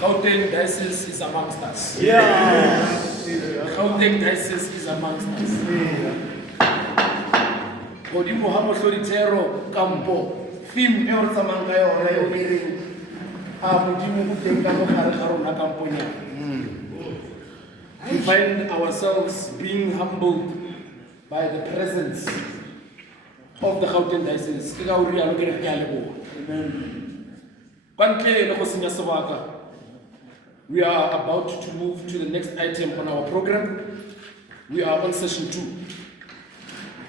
Gauteng diocese is amongst us. Yeah. Gauteng diocese is amongst us. Godimo ha mohlodithero kampo theme e re tsamayang ka yona yo e reng a modimo o teng ka mogare ga rona kampong ya. We find ourselves being humbled by the presence of the Gauteng diocese. Ke ka o rialo ke re ke a leboha. Kantle le go senya sebaka, we are about to move to the next item on our program. We are on session 2.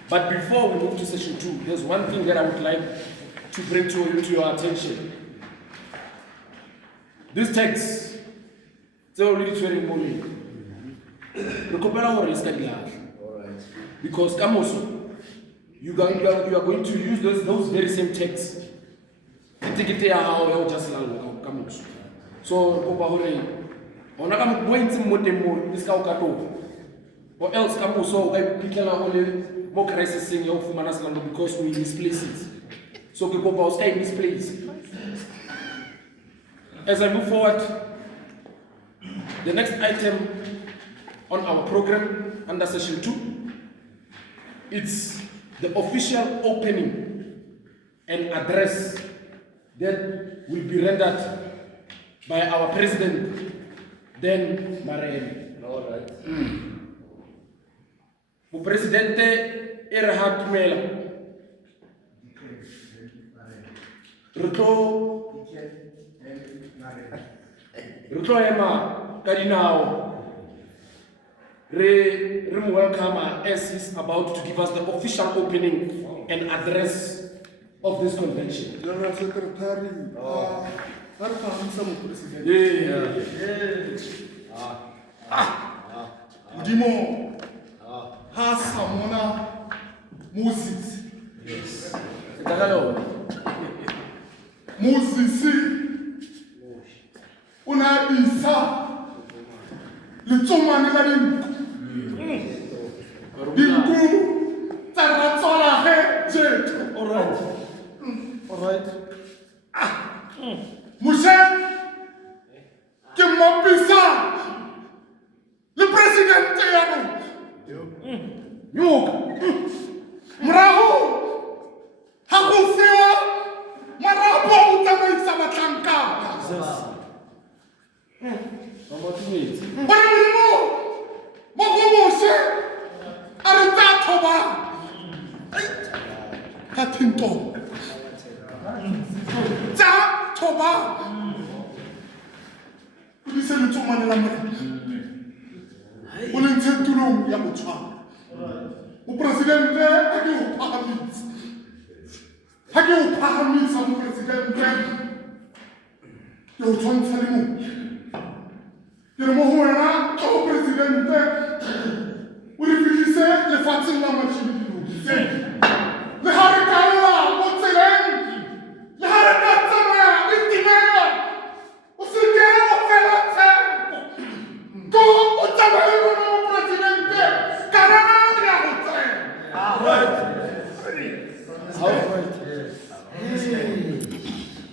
But before we move to session 2, there's one thing that I would like to bring to your attention. This text, it's already very morning. Because Kamoso, you are going to use those very same texts. So, or else Kamoso, more crisis because we misplace it. So we stay misplaced. As I move forward, the next item on our program under session 2, it's the official opening and address that will be rendered by our president, then Marene. All right. Presidente Erhard Mela. Rutlo ema kadinao. Re welcome as he's about to give us the official opening and address of this convention. General Secretary, Dimo, Hasamona, Moses. Yes. Moses, una isa, Lutumani Marin, Dinku, Taratsola, Jet. All right. All right. Mouchen, que m'apisa, le président Théaro. Youk, Mraho, Hakoufewa, Marapo, Utamay Samatlanka. Barimo, Mokomose, Aritatoba, Katinto, Ta Toba. Vous savez le tourment de la main. Vous l'entendez tout le monde, il y a beaucoup de choses. O presidente aqui o parlamento. Aqui o parlamento são o presidente. Eu sou um salimo. Eu morro lá, o presidente. O refugee le fatin la machine du. Le harikala, o tselen. Le harakatama, itimela. O sike o felate. Go o tabayo o presidente. Caramba.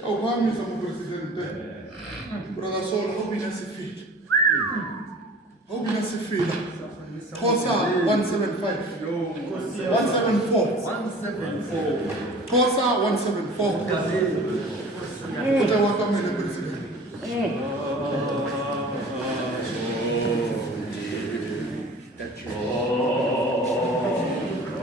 Obama is our president. Brother Saul, how been as a feed? How been as a feed? Kosa 175. 174. 174. Kosa 174. What I want to the president.